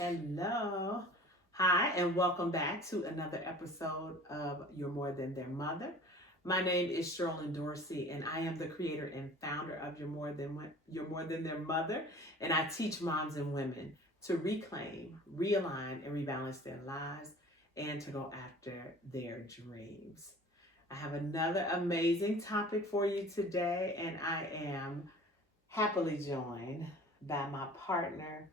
Hello. Hi, and welcome back to another episode of You're More Than Their Mother. My name is Sherilyn Dorsey, and I am the creator and founder of You're More Than Their Mother. And I teach moms and women to reclaim, realign, and rebalance their lives and to go after their dreams. I have another amazing topic for you today, and I am happily joined by my partner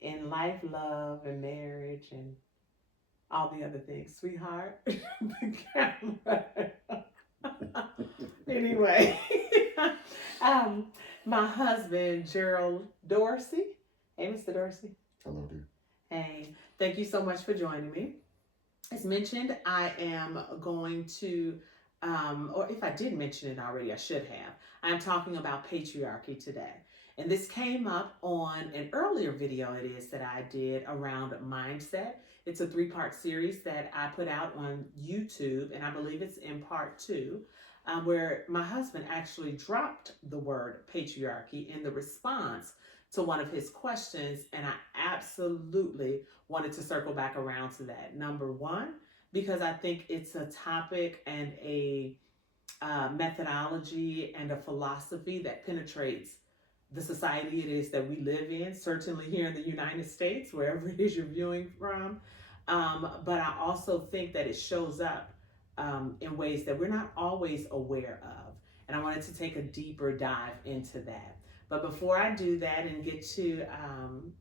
in life, love, and marriage, and all the other things, sweetheart. The camera. Anyway, um, my husband, Gerald Dorsey. Hey, Mr. Dorsey. Hello, dear. Hey, thank you so much for joining me. As mentioned, I am going to, or if I did mention it already, I should have. I'm talking about patriarchy today. And this came up on an earlier video it is that I did around mindset. It's a 3-part series that I put out on YouTube, and I believe it's in part 2, where my husband actually dropped the word patriarchy in the response to one of his questions, and I absolutely wanted to circle back around to that. Number one, because I think it's a topic and a methodology and a philosophy that penetrates the society it is that we live in, certainly here in the United States, wherever it is you're viewing from. But I also think that it shows up in ways that we're not always aware of. And I wanted to take a deeper dive into that. But before I do that and get too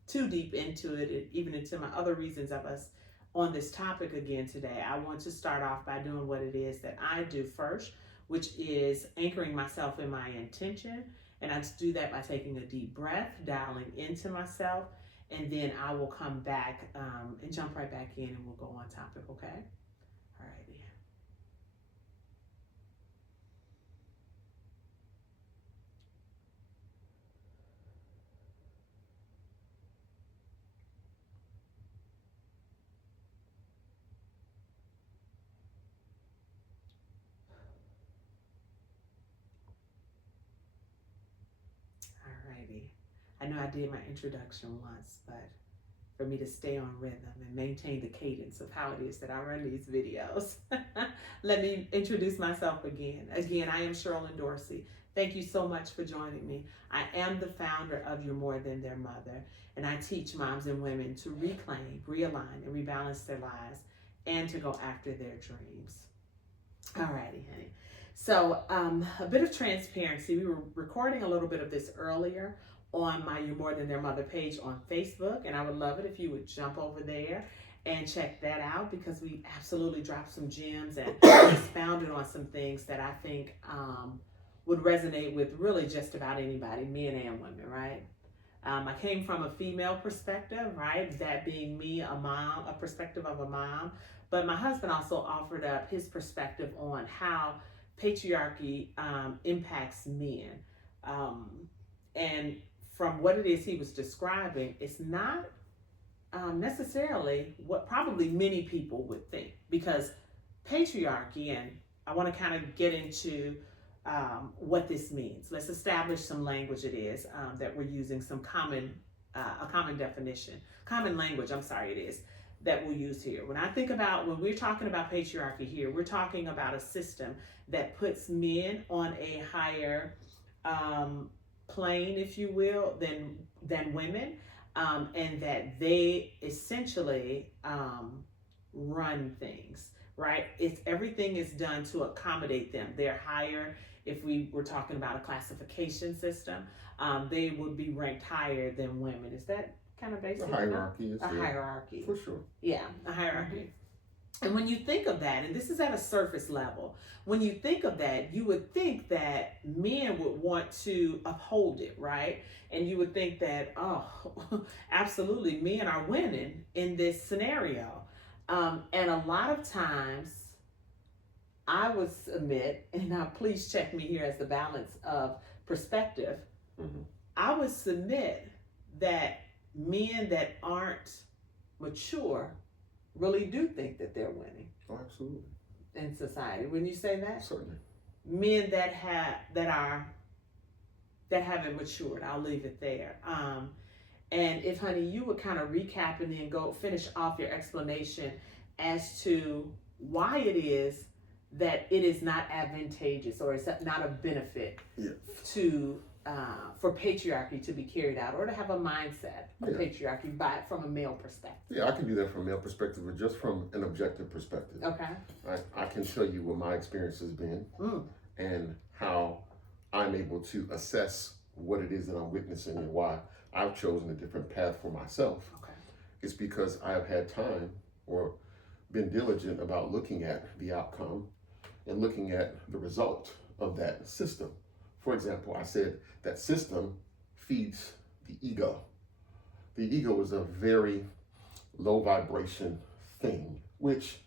deep into it, even into my other reasons of us on this topic again today, I want to start off by doing what it is that I do first, which is anchoring myself in my intention. And I just do that by taking a deep breath, dialing into myself, and then I will come back and jump right back in and we'll go on topic, okay? All righty. All righty. I know I did my introduction once, but for me to stay on rhythm and maintain the cadence of how it is that I run these videos. Let me introduce myself again. Again, I am Sherilyn Dorsey. Thank you so much for joining me. I am the founder of You're More Than Their Mother, and I teach moms and women to reclaim, realign, and rebalance their lives and to go after their dreams. Alrighty, honey. So, a bit of transparency. We were recording a little bit of this earlier on my You're More Than Their Mother page on Facebook, and I would love it if you would jump over there and check that out because we absolutely dropped some gems and expounded on some things that I think would resonate with really just about anybody, men and women, right? I came from a female perspective, right? That being me, a mom, a perspective of a mom. But my husband also offered up his perspective on how patriarchy impacts men. And from what it is he was describing, it's not necessarily what probably many people would think, because patriarchy, and I want to kind of get into what this means. Let's establish some language it is that we're using, some common, a common definition, common language, I'm sorry, it is, that we'll use here. When we're talking about patriarchy here, we're talking about a system that puts men on a higher plane, if you will, than women, and that they essentially run things, right? Everything is done to accommodate them. They're higher. If we were talking about a classification system, they would be ranked higher than women. Is that kind of basic? A hierarchy. A hierarchy. For sure. Yeah, a hierarchy. And when you think of that, and this is at a surface level, when you think of that, you would think that men would want to uphold it, right? And you would think that, oh, absolutely, men are winning in this scenario. And a lot of times, I would submit, and now please check me here as the balance of perspective, I would submit that men that aren't mature really do think that they're winning. Oh, absolutely. In society. Wouldn't you say that? Certainly. Men that haven't matured. I'll leave it there. And if, honey, you would kind of recap and then go finish off your explanation as to why it is that it is not advantageous or it's not a benefit to for patriarchy to be carried out, or to have a mindset of patriarchy from a male perspective. Yeah, I can do that from a male perspective, but just from an objective perspective. Okay. I can tell you what my experience has been and how I'm able to assess what it is that I'm witnessing and why I've chosen a different path for myself. Okay. It's because I've had time or been diligent about looking at the outcome and looking at the result of that system. For example, I said that system feeds the ego. The ego is a very low vibration thing, which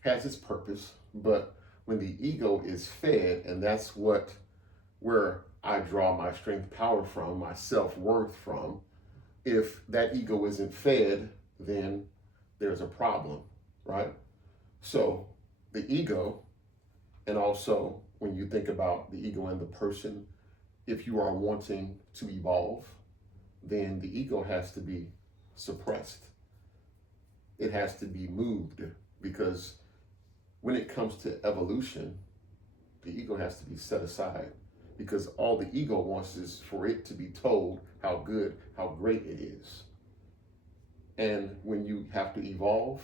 has its purpose, but when the ego is fed, and that's where I draw my strength, power from, my self-worth from, if that ego isn't fed, then there's a problem, right? So the ego, and also when you think about the ego and the person, if you are wanting to evolve, then the ego has to be suppressed. It has to be moved, because when it comes to evolution, the ego has to be set aside, because all the ego wants is for it to be told how good, how great it is. And when you have to evolve,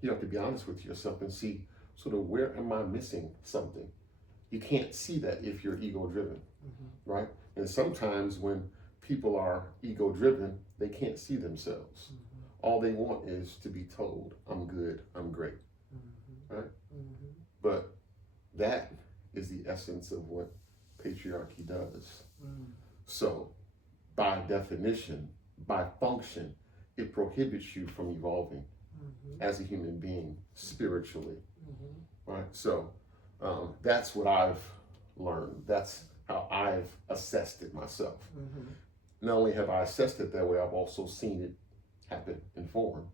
you have to be honest with yourself and see sort of, where am I missing something? You can't see that if you're ego driven, right? And sometimes when people are ego driven, they can't see themselves. All they want is to be told, I'm good, I'm great, right? But that is the essence of what patriarchy does. So by definition, by function, it prohibits you from evolving as a human being spiritually, right? So that's what I've learned. That's how I've assessed it myself. Not only have I assessed it that way, I've also seen it happen in form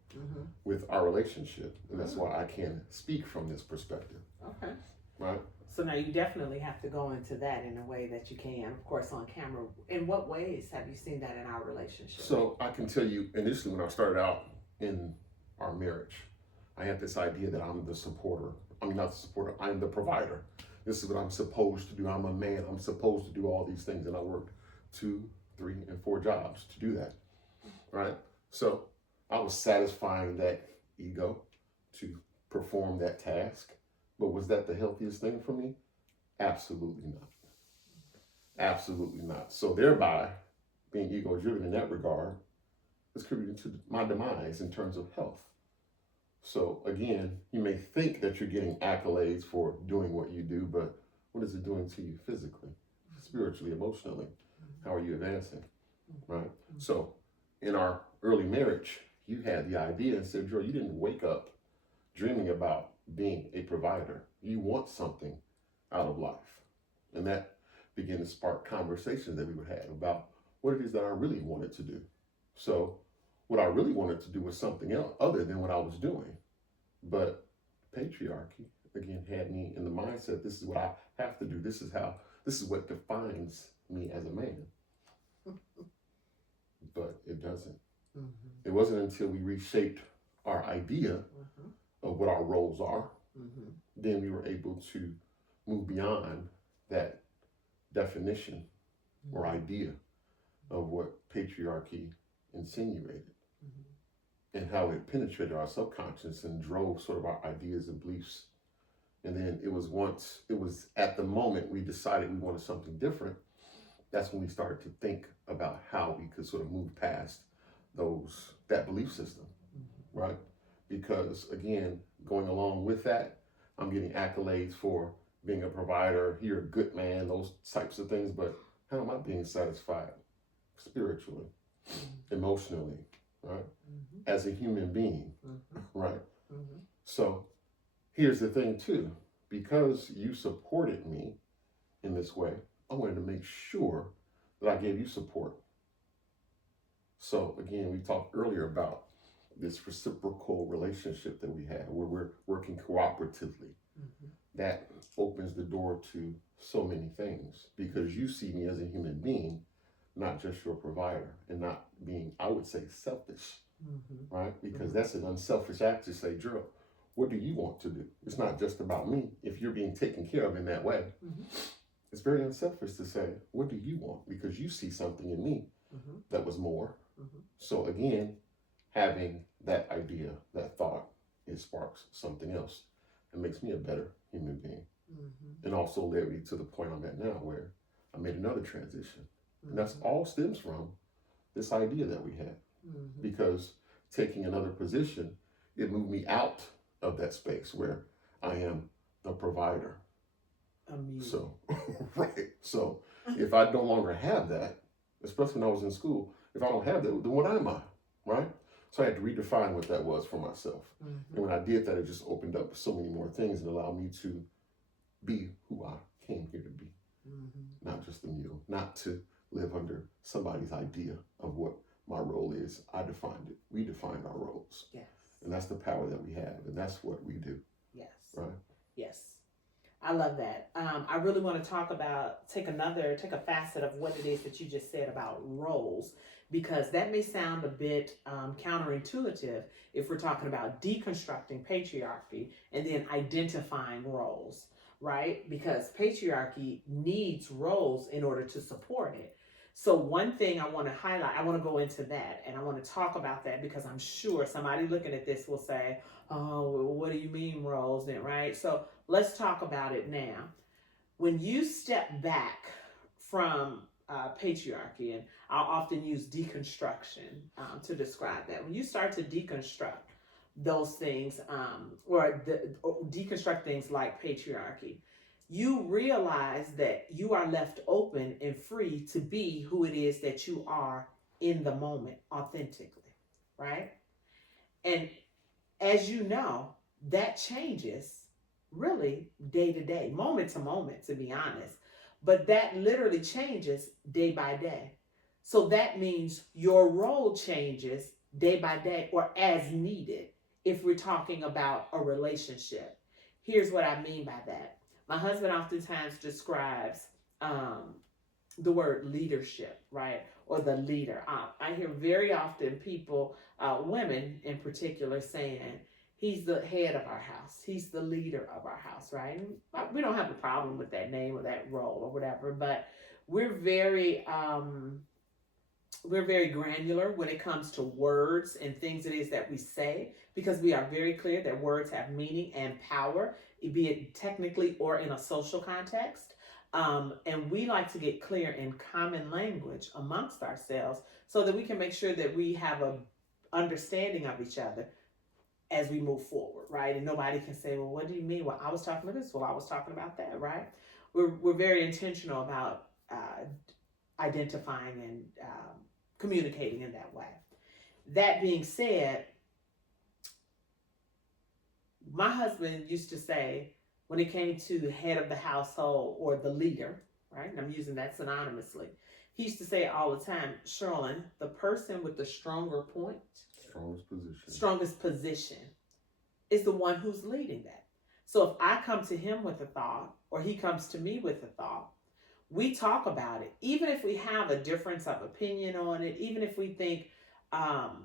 with our relationship. And that's why I can speak from this perspective. Okay. Right? So now you definitely have to go into that in a way that you can, of course, on camera. In what ways have you seen that in our relationship? So I can tell you, initially when I started out in our marriage, I had this idea that I'm the supporter. I'm not the supporter, I'm the provider. This is what I'm supposed to do. I'm a man, I'm supposed to do all these things. And I worked 2, 3, and 4 jobs to do that, right? So I was satisfying that ego to perform that task. But was that the healthiest thing for me? Absolutely not. Absolutely not. So thereby, being ego-driven in that regard is contributing to my demise in terms of health. So again, you may think that you're getting accolades for doing what you do, but what is it doing to you physically, spiritually, emotionally? How are you advancing, right? So in our early marriage, you had the idea and said, Joe, you didn't wake up dreaming about being a provider. You want something out of life. And that began to spark conversations that we would have about what it is that I really wanted to do. So what I really wanted to do was something else other than what I was doing. But patriarchy, again, had me in the mindset, this is what I have to do. This is what defines me as a man. But it doesn't. It wasn't until we reshaped our idea of what our roles are, then we were able to move beyond that definition or idea of what patriarchy insinuated and how it penetrated our subconscious and drove sort of our ideas and beliefs. And then it was at the moment we decided we wanted something different, that's when we started to think about how we could sort of move past that belief system, right? Because again, going along with that, I'm getting accolades for being a provider, you're a good man, those types of things, but how am I being satisfied spiritually, emotionally, right? As a human being, right? So here's the thing too, because you supported me in this way, I wanted to make sure that I gave you support. So again, we talked earlier about this reciprocal relationship that we have where we're working cooperatively. That opens the door to so many things because you see me as a human being, not just your provider and not being, I would say, selfish, Mm-hmm. right? Because that's an unselfish act to say, Drew, what do you want to do? It's not just about me. If you're being taken care of in that way, Mm-hmm. it's very unselfish to say, what do you want? Because you see something in me Mm-hmm. that was more. Mm-hmm. So again, having that idea, that thought, it sparks something else. It makes me a better human being. Mm-hmm. And also led me to the point I'm at now where I made another transition. Mm-hmm. And that's all stems from this idea that we had. Mm-hmm. Because taking another position, it moved me out of that space where I am the provider. So, right. So if I no longer have that, especially when I was in school, if I don't have that, then what am I? Right? So I had to redefine what that was for myself. Mm-hmm. And when I did that, it just opened up so many more things and allowed me to be who I came here to be. Mm-hmm. Not just a mule, not to live under somebody's idea of what my role is. I defined it. We defined our roles. Yes. And that's the power that we have. And that's what we do. Yes. Right? Yes. I love that. I really want to talk about, take a facet of what it is that you just said about roles, because that may sound a bit counterintuitive if we're talking about deconstructing patriarchy and then identifying roles, right? Because patriarchy needs roles in order to support it. So one thing I want to highlight, I want to go into that and I want to talk about that because I'm sure somebody looking at this will say, oh, well, what do you mean roles then, right? So let's talk about it now. When you step back from patriarchy, and I'll often use deconstruction to describe that. When you start to deconstruct those things, or deconstruct things like patriarchy, you realize that you are left open and free to be who it is that you are in the moment authentically, right? And as you know, that changes really day to day, moment to moment, to be honest. But that literally changes day by day. So that means your role changes day by day or as needed if we're talking about a relationship. Here's what I mean by that. My husband oftentimes describes the word leadership, right? Or the leader. I hear very often people, women in particular, saying, he's the head of our house. He's the leader of our house, right? And we don't have a problem with that name or that role or whatever, but we're very granular when it comes to words and things it is that we say, because we are very clear that words have meaning and power, be it technically or in a social context. And we like to get clear in common language amongst ourselves so that we can make sure that we have a understanding of each other as we move forward, right? And nobody can say, well, what do you mean? Well, I was talking about this. Well, I was talking about that, right? We're very intentional about identifying and communicating in that way. That being said, my husband used to say, when it came to the head of the household or the leader, right? And I'm using that synonymously. He used to say all the time, Sherlyn, the person with the stronger point, strongest position is the one who's leading that. So if I come to him with a thought or he comes to me with a thought, we talk about it. Even if we have a difference of opinion on it, even if we think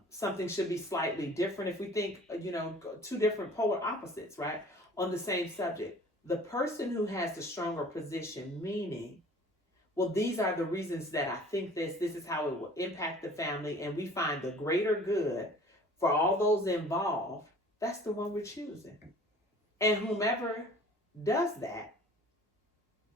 something should be slightly different, if we think, two different polar opposites, right, on the same subject, the person who has the stronger position, meaning, well, these are the reasons that I think this is how it will impact the family, and we find the greater good for all those involved, that's the one we're choosing. And whomever does that,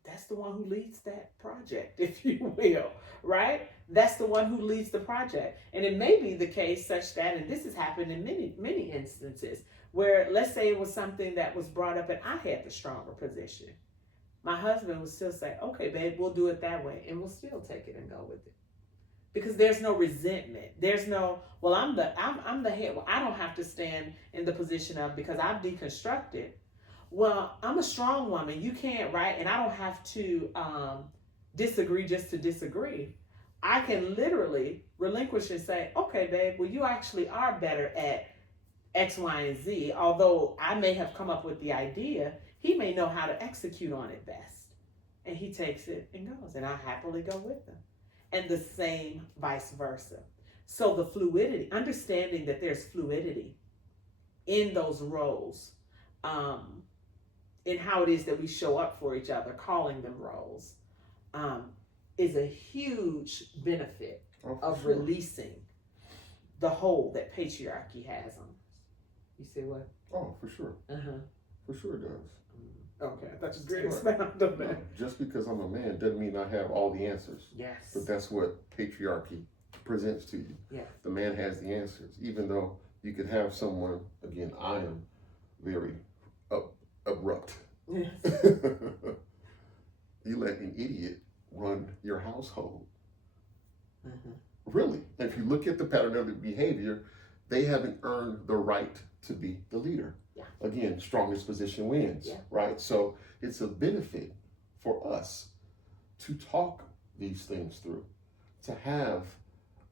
that's the one who leads that project, if you will, right? That's the one who leads the project. And it may be the case such that, and this has happened in many, many instances, where let's say it was something that was brought up and I had the stronger position. My husband would still say, okay, babe, we'll do it that way. And we'll still take it and go with it. Because there's no resentment. There's no, well, I'm the head. Well, I don't have to stand in the position of, because I've deconstructed. Well, I'm a strong woman. You can't, right? And I don't have to disagree just to disagree. I can literally relinquish and say, okay, babe, well, you actually are better at X, Y, and Z. Although I may have come up with the idea, he may know how to execute on it best. And he takes it and goes. And I happily go with him. And the same vice versa. So the fluidity, understanding that there's fluidity in those roles, in how it is that we show up for each other, calling them roles, um, is a huge benefit of sure. releasing the hold that patriarchy has on us. You see what? Oh, for sure. Uh-huh. For sure it does. Okay, I thought you were going to expound on that. Just because I'm a man doesn't mean I have all the answers. Yes. But that's what patriarchy presents to you. Yes. The man has the answers. Even though you could have someone, again, I am very abrupt. Yes. You let an idiot run your household. Uh-huh. Really. If you look at the pattern of the behavior, they haven't earned the right to be the leader. Yeah. Again, strongest position wins, Yeah. right? So it's a benefit for us to talk these things through, to have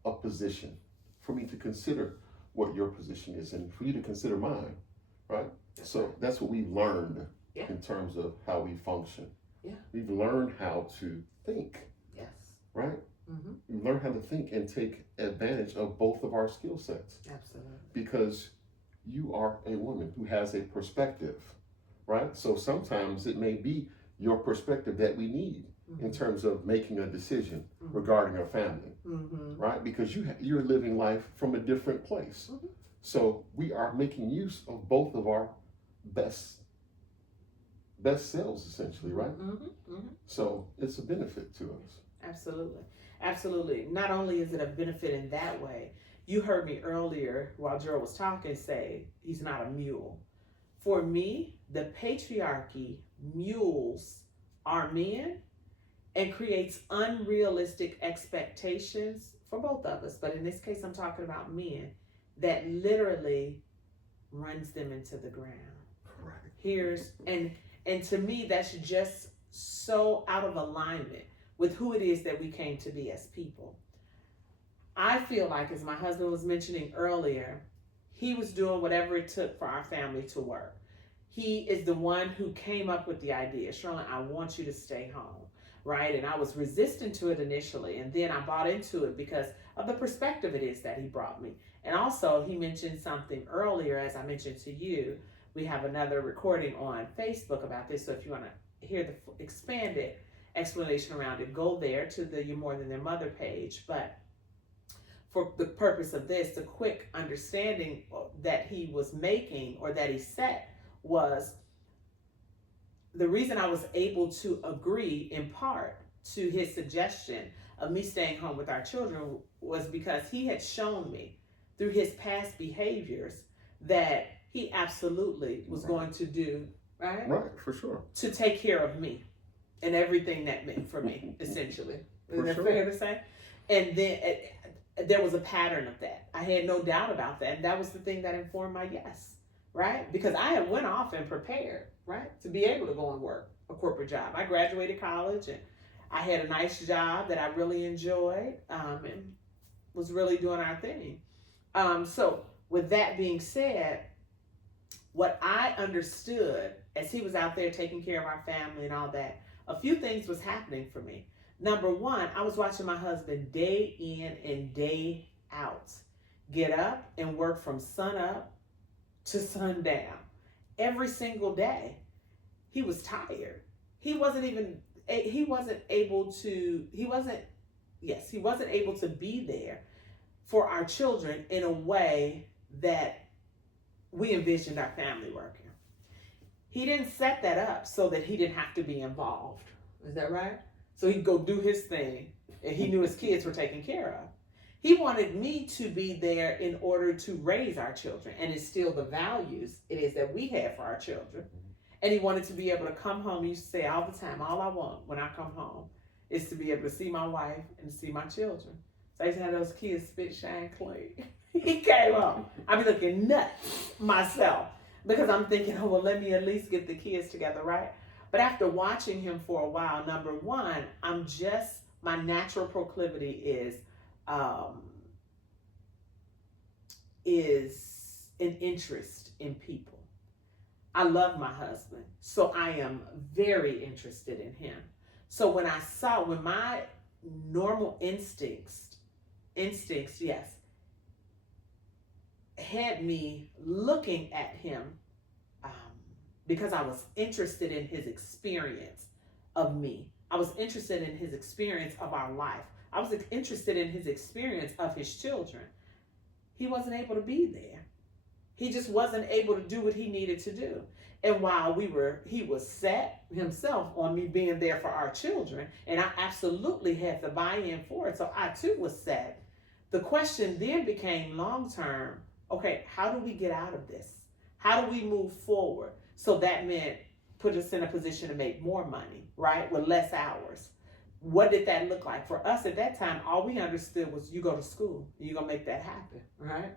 a position, for me to consider what your position is and for you to consider mine, right? So that's what we've learned in terms of how we function. Yeah. We've learned how to think, Yes. right? Mm-hmm. We learn how to think and take advantage of both of our skill sets. Absolutely. Because you are a woman who has a perspective, right? So sometimes it may be your perspective that we need in terms of making a decision regarding our family, right? Because you're living life from a different place. So we are making use of both of our best selves, essentially, right? So it's a benefit to us. Absolutely. Absolutely. Not only is it a benefit in that way, you heard me earlier while Gerald was talking say he's not a mule. For me, the patriarchy mules our men and creates unrealistic expectations for both of us. But in this case, I'm talking about men that literally runs them into the ground. Right. And to me, that's just so out of alignment with who it is that we came to be as people. I feel like, as my husband was mentioning earlier, he was doing whatever it took for our family to work. He is the one who came up with the idea, Sherlyn, I want you to stay home, right? And I was resistant to it initially, and then I bought into it because of the perspective it is that he brought me. And also, he mentioned something earlier, as I mentioned to you. We have another recording on Facebook about this, so if you want to hear the expanded explanation around it, go there to the You're More Than Their Mother page. But for the purpose of this, the quick understanding that he was making, or that he set, was the reason I was able to agree in part to his suggestion of me staying home with our children was because he had shown me through his past behaviors that he absolutely was going to do, right? Right, for sure. To take care of me and everything that meant for me, essentially. Isn't that fair to say? And then there was a pattern of that. I had no doubt about that. And that was the thing that informed my yes, right? Because I had went off and prepared, right? To be able to go and work a corporate job. I graduated college and I had a nice job that I really enjoyed, and was really doing our thing. So with that being said, what I understood as he was out there taking care of our family and all that, a few things was happening for me. Number one, I was watching my husband day in and day out get up and work from sun up to sundown every single day. He was tired. He wasn't able to be there for our children in a way that we envisioned our family working. He didn't set that up so that he didn't have to be involved. Is that right? So he'd go do his thing and he knew his kids were taken care of. He wanted me to be there in order to raise our children and instill the values it is that we have for our children. And he wanted to be able to come home. He used to say all the time, all I want when I come home is to be able to see my wife and to see my children. So I used to have those kids spit, shine, clean. He came home. I be looking nuts myself because I'm thinking, oh, well, let me at least get the kids together, right? But after watching him for a while, number one, my natural proclivity is an interest in people. I love my husband, so I am very interested in him. So when my normal instincts, yes, had me looking at him, um, because I was interested in his experience of me. I was interested in his experience of our life. I was interested in his experience of his children. He wasn't able to be there. He just wasn't able to do what he needed to do. And while he was set himself on me being there for our children, and I absolutely had the buy-in for it. So I too was set. The question then became long term, okay, how do we get out of this? How do we move forward? So that meant put us in a position to make more money, right? With less hours. What did that look like? For us at that time, all we understood was you go to school, you're going to make that happen, right?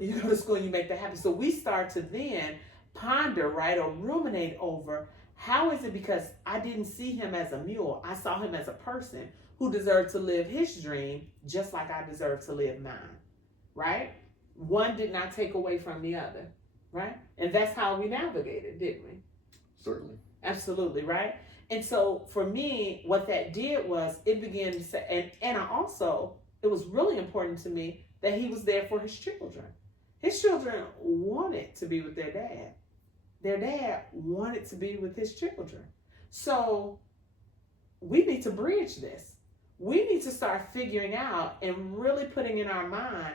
You go to school and you make that happen. So we start to then ponder, right, or ruminate over how is it, because I didn't see him as a mule. I saw him as a person who deserved to live his dream just like I deserved to live mine, right? One did not take away from the other, right? And that's how we navigated, didn't we? Certainly. Absolutely, right? And so for me, what that did was it began to say, and I also, it was really important to me that he was there for his children. His children wanted to be with their dad. Their dad wanted to be with his children. So we need to bridge this. We need to start figuring out and really putting in our mind,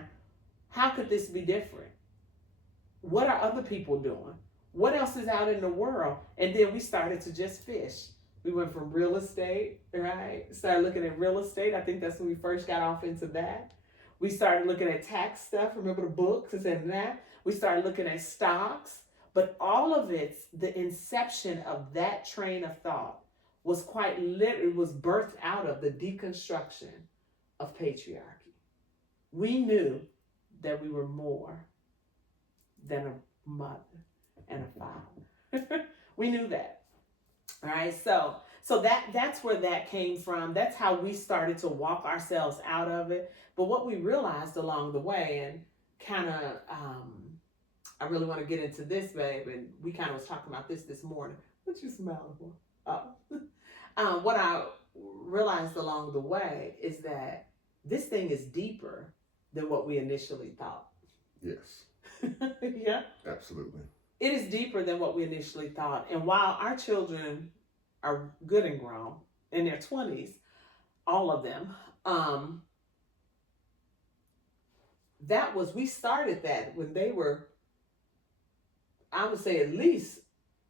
how could this be different? What are other people doing? What else is out in the world? And then we started to just fish. We went from real estate, right? Started looking at real estate. I think that's when we first got off into that. We started looking at tax stuff. Remember the books and that? We started looking at stocks. But all of it's the inception of that train of thought was it was birthed out of the deconstruction of patriarchy. We knew that we were more than a mother and a father. We knew that. All right. So that's where that came from. That's how we started to walk ourselves out of it. But what we realized along the way, and kind of, I really want to get into this, babe, and we kind of was talking about this morning. What you smiling for? Oh. What I realized along the way is that this thing is deeper than what we initially thought. Yes. Yeah. Absolutely. It is deeper than what we initially thought. And while our children are good and grown in their 20s, all of them, we started that when they were, I would say at least.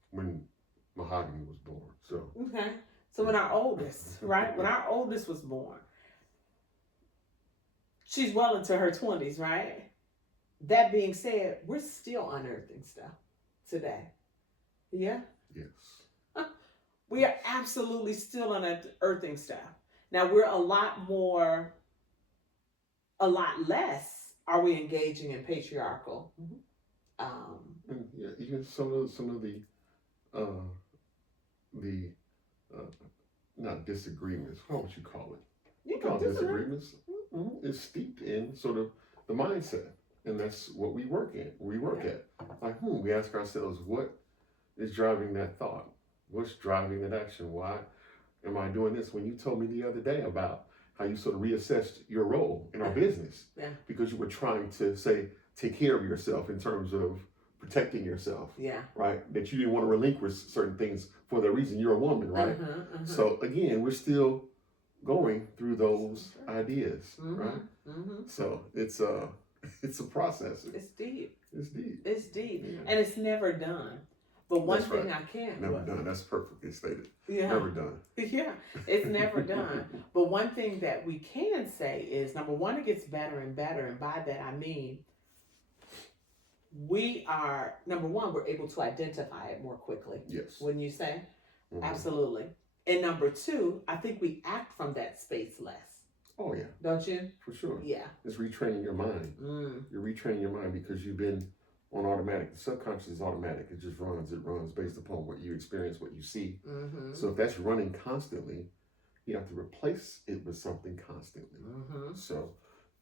When Mahogany was born, so. Okay. So when our oldest, right? When our oldest was born, she's well into her 20s, right? That being said, we're still unearthing stuff today. Yeah? Yes. We are absolutely still unearthing stuff. Now we're a lot less are we engaging in patriarchal. And yeah, even some of the not disagreements. What would you call it? You call can disagreements. It's steeped in sort of the mindset, and that's what we work at. Like, we ask ourselves, what is driving that thought? What's driving that action? Why am I doing this? When you told me the other day about how you sort of reassessed your role in our business, because you were trying to take care of yourself in terms of protecting yourself, right? That you didn't want to relinquish certain things for the reason you're a woman, right? So again, we're still going through those ideas, right? So it's a process. It's deep. It's deep, and it's never done. But one thing I can never done. That's perfectly stated. Yeah. Never done. Yeah, it's never done. But one thing that we can say is, number one, it gets better and better, and by that I mean we're able to identify it more quickly. Yes. Wouldn't you say? Absolutely. And number two, I think we act from that space less. Oh yeah. Don't you? For sure. Yeah. It's retraining your mind. You're retraining your mind because you've been on automatic. The subconscious is automatic. It just runs. It runs based upon what you experience, what you see. So if that's running constantly, you have to replace it with something constantly. So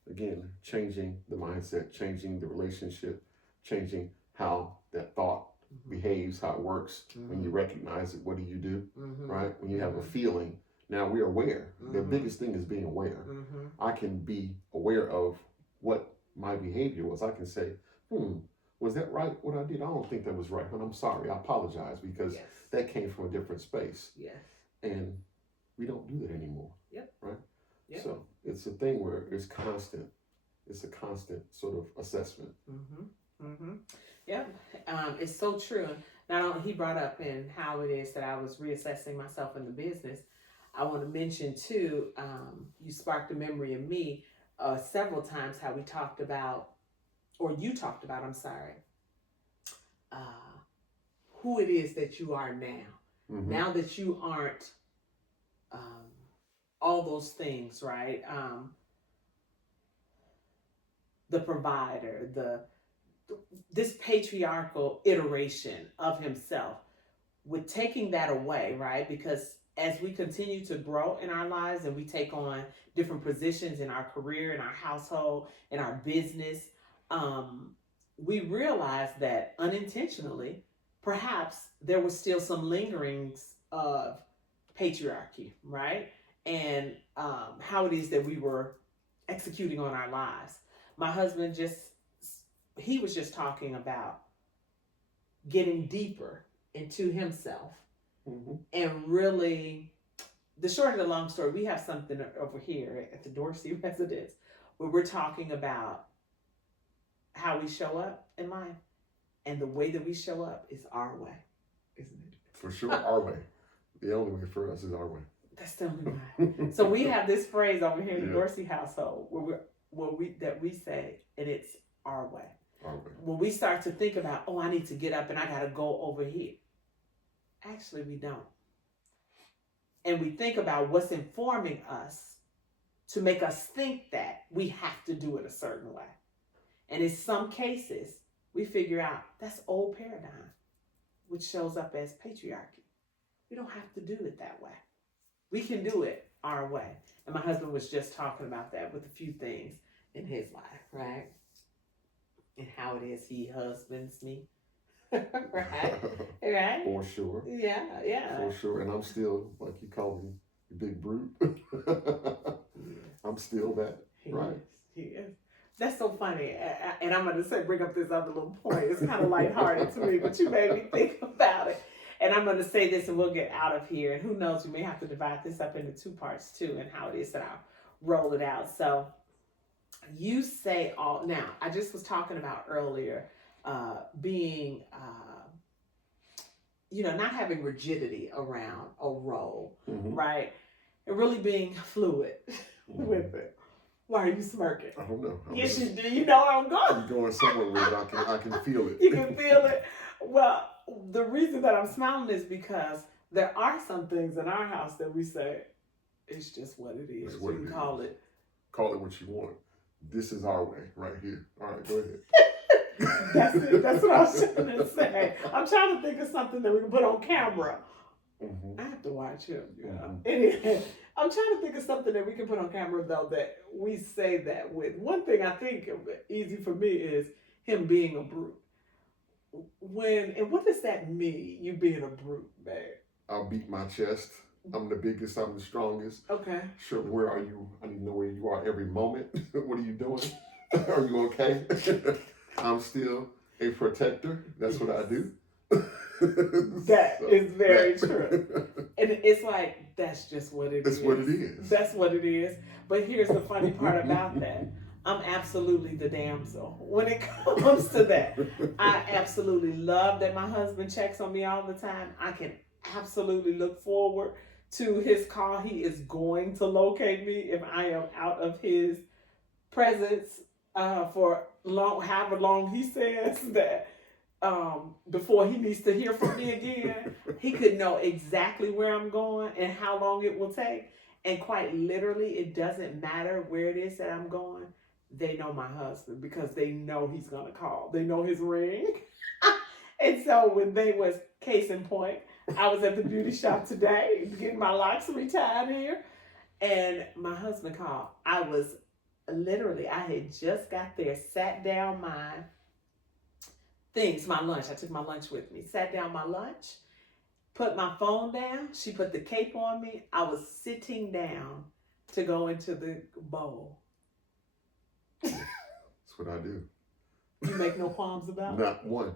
again, changing the mindset, changing the relationship, changing how that thought behaves, how it works. When you recognize it, what do you do? Right? When you have a feeling, now we're aware. The biggest thing is being aware. I can be aware of what my behavior was. I can say, Was that right what I did? I don't think that was right, but I'm sorry. I apologize because Yes. that came from a different space. Yes. And we don't do that anymore. Yep. Right? Yep. So it's a thing where it's constant. It's a constant sort of assessment. Yep. It's so true. Not only he brought up in how it is that I was reassessing myself in the business, I want to mention too, you sparked a memory in me several times how we talked about, or you talked about, I'm sorry, who it is that you are now. Now that you aren't all those things, right? The provider, this patriarchal iteration of himself, with taking that away, right? Because as we continue to grow in our lives and we take on different positions in our career, in our household, in our business, we realize that unintentionally, perhaps there was still some lingerings of patriarchy, right? And how it is that we were executing on our lives. My husband he was just talking about getting deeper into himself and really, the short of the long story, we have something over here at the Dorsey residence where we're talking about how we show up in life, and the way that we show up is our way, isn't it? For sure, our way. The only way for us is our way. That's the only way. So we have this phrase over here in the Dorsey household where we say, and it's our way. Our way. When we start to think about, oh, I need to get up and I got to go over here. Actually, we don't. And we think about what's informing us to make us think that we have to do it a certain way. And in some cases, we figure out that's old paradigm, which shows up as patriarchy. We don't have to do it that way. We can do it our way. And my husband was just talking about that with a few things in his life, right? And how it is he husbands me. Right? Right? For sure. Yeah. For sure. And I'm still, like you call me, big brute. I'm still that. He is. That's so funny. And I'm going to bring up this other little point. It's kind of lighthearted to me, but you made me think about it. And I'm going to say this and we'll get out of here. And who knows, we may have to divide this up into two parts too, and how it is that I'll roll it out. So you say all, now I just was talking about earlier, being, not having rigidity around a role, right? And really being fluid with it. Why are you smirking? I don't know. Yes, you do. You know where I'm going. You're going somewhere with it. I can feel it. You can feel it. Well, the reason that I'm smiling is because there are some things in our house that we say, it's just what it is. You can call it. Call it what you want. This is our way right here. All right, go ahead. That's it. That's what I was trying to say. I'm trying to think of something that we can put on camera. I have to watch him. Anyway, I'm trying to think of something that we can put on camera, though, that we say that with. One thing I think easy for me is him being a brute. And what does that mean, you being a brute, man? I'll beat my chest. I'm the biggest, I'm the strongest. Okay. Sure, where are you? I need to know where you are every moment. What are you doing? Are you okay? I'm still a protector. That's what I do. That is very true. And it's like, that's just what it is. That's what it is. That's what it is. But here's the funny part about that. I'm absolutely the damsel when it comes to that. I absolutely love that my husband checks on me all the time. I can absolutely look forward to his call. He is going to locate me if I am out of his presence for however long he says that before he needs to hear from me again. He could know exactly where I'm going and how long it will take. And quite literally, it doesn't matter where it is that I'm going. They know my husband because they know he's going to call. They know his ring. And so when they was, case in point, I was at the beauty shop today getting my locks retied here. And my husband called. I had just got there, sat down my lunch. I took my lunch with me. Sat down my lunch, put my phone down. She put the cape on me. I was sitting down to go into the bowl. That's what I do. You make no qualms about it? Not one.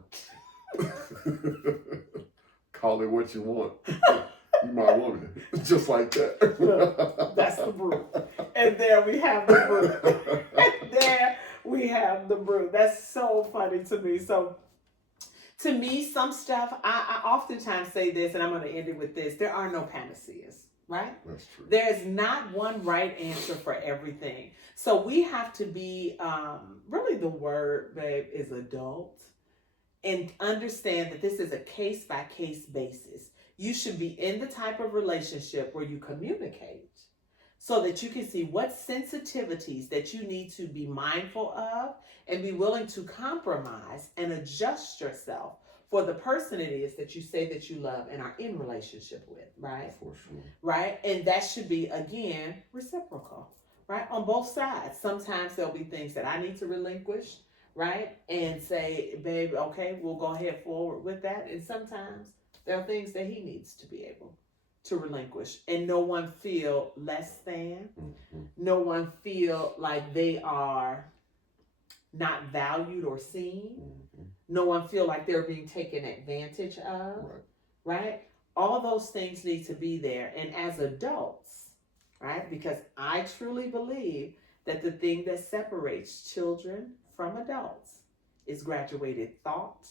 Call it what you want. You my woman. Just like that. Look, that's the brew. And there we have the brew. There we have the brew. That's so funny to me. So to me, some stuff, I oftentimes say this, and I'm going to end it with this. There are no panaceas, right? That's true. There's not one right answer for everything. So we have to be, really the word, babe, is adult, and understand that this is a case by case basis. You should be in the type of relationship where you communicate so that you can see what sensitivities that you need to be mindful of and be willing to compromise and adjust yourself for the person it is that you say that you love and are in relationship with, right? For sure. Right? And that should be, again, reciprocal, right? On both sides. Sometimes there'll be things that I need to relinquish, right? And say, babe, okay, we'll go ahead forward with that. And sometimes there are things that he needs to be able to relinquish, and no one feel less than. Mm-hmm. No one feel like they are not valued or seen. Mm-hmm. No one feel like they're being taken advantage of, right? All those things need to be there. And as adults, right? Because I truly believe that the thing that separates children from adults is graduated thought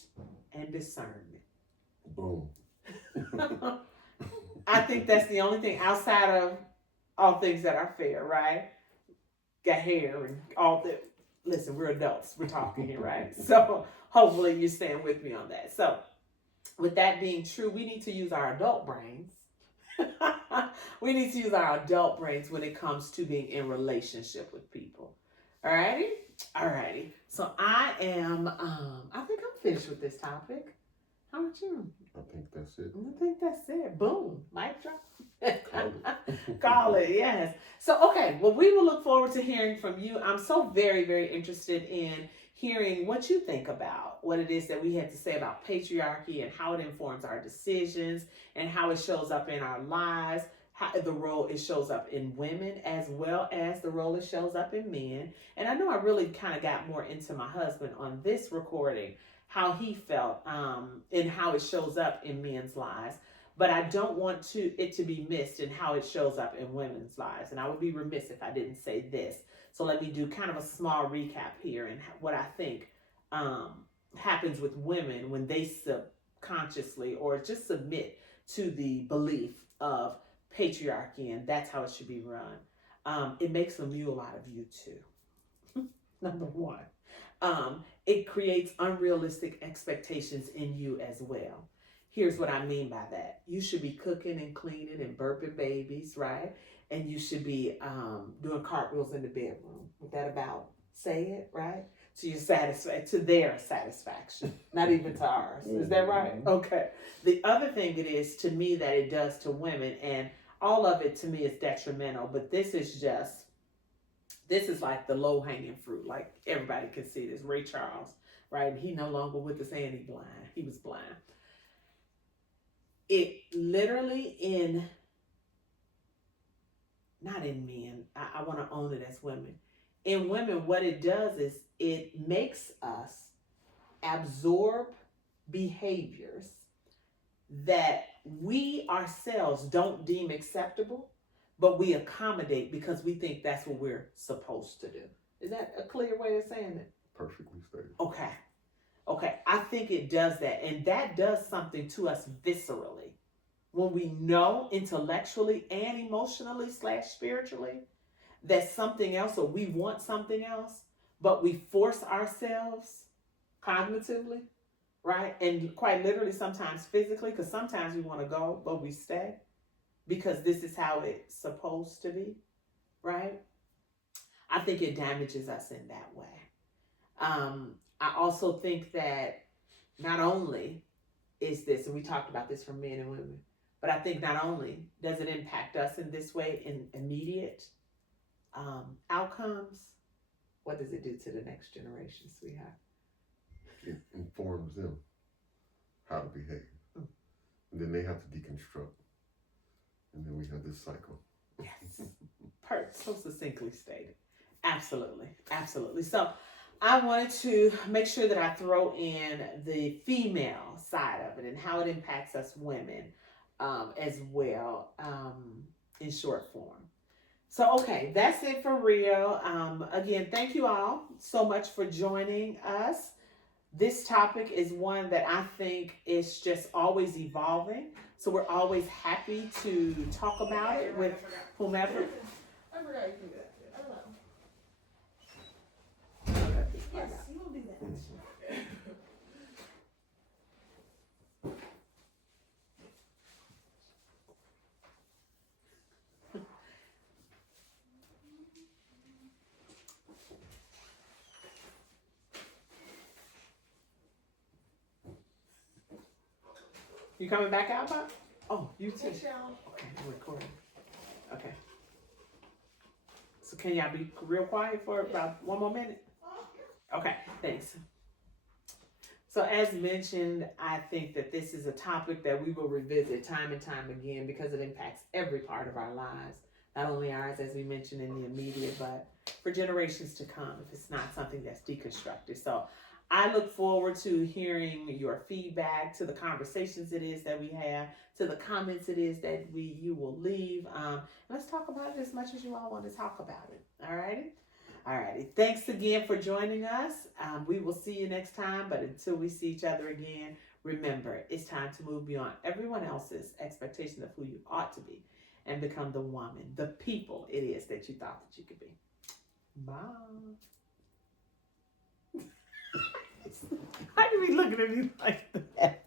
and discernment. Boom. I think that's the only thing outside of all things that are fair, right? Got hair and all that. Listen, we're adults. We're talking here, right? So hopefully you stand with me on that. So with that being true, we need to use our adult brains. We need to use our adult brains when it comes to being in relationship with people. Alrighty? Alrighty. So I think I'm finished with this topic. How about you? I think that's it. I think that's it. Boom. Mic drop. Call it. Call it, yes. So, okay. Well, we will look forward to hearing from you. I'm so very, very interested in hearing what you think about what it is that we had to say about patriarchy and how it informs our decisions and how it shows up in our lives, how the role it shows up in women as well as the role it shows up in men. And I know I really kind of got more into my husband on this recording, how he felt and how it shows up in men's lives. But I don't want it to be missed in how it shows up in women's lives. And I would be remiss if I didn't say this. So let me do kind of a small recap here and what I think happens with women when they subconsciously or just submit to the belief of patriarchy, and that's how it should be run. It makes a mule out of you too. Number one. It creates unrealistic expectations in you as well. Here's what I mean by that. You should be cooking and cleaning and burping babies, right? And you should be doing cartwheels in the bedroom. With that about, say it, right? To their satisfaction, not even to ours. Is that right? Okay. The other thing it is to me that it does to women, and all of it to me is detrimental, but this is like the low-hanging fruit. Like everybody can see this. Ray Charles, right? He no longer with us and he blind. He was blind. It literally not in men, I want to own it as women. In women, what it does is it makes us absorb behaviors that we ourselves don't deem acceptable, but we accommodate because we think that's what we're supposed to do. Is that a clear way of saying it? Perfectly stated. Okay. I think it does that. And that does something to us viscerally. When we know intellectually and emotionally / spiritually that something else, or we want something else, but we force ourselves cognitively, right? And quite literally sometimes physically, because sometimes we want to go, but we stay because this is how it's supposed to be, right? I think it damages us in that way. I also think that not only is this, and we talked about this for men and women, but I think not only does it impact us in this way in immediate outcomes, what does it do to the next generation, sweetheart? It informs them how to behave. And then they have to deconstruct. And then we have this cycle. Yes. So succinctly stated. Absolutely. Absolutely. So I wanted to make sure that I throw in the female side of it and how it impacts us women as well in short form. So, okay, that's it for real. Again, thank you all so much for joining us. This topic is one that I think is just always evolving. So, we're always happy to talk about it with whomever. I forgot you can do that. I don't know. Yes, you will do that. You coming back out, Bob? Oh, you too. Hey, Cheryl. Okay, I'm recording. Okay. So can y'all be real quiet for about one more minute? Okay, thanks. So as mentioned, I think that this is a topic that we will revisit time and time again because it impacts every part of our lives. Not only ours, as we mentioned, in the immediate, but for generations to come if it's not something that's deconstructed. So I look forward to hearing your feedback, to the conversations it is that we have, to the comments it is that you will leave. Let's talk about it as much as you all want to talk about it. All righty? All righty. Thanks again for joining us. We will see you next time, but until we see each other again, remember, it's time to move beyond everyone else's expectation of who you ought to be and become the woman, the people it is that you thought that you could be. Bye. Why are you looking at me like that?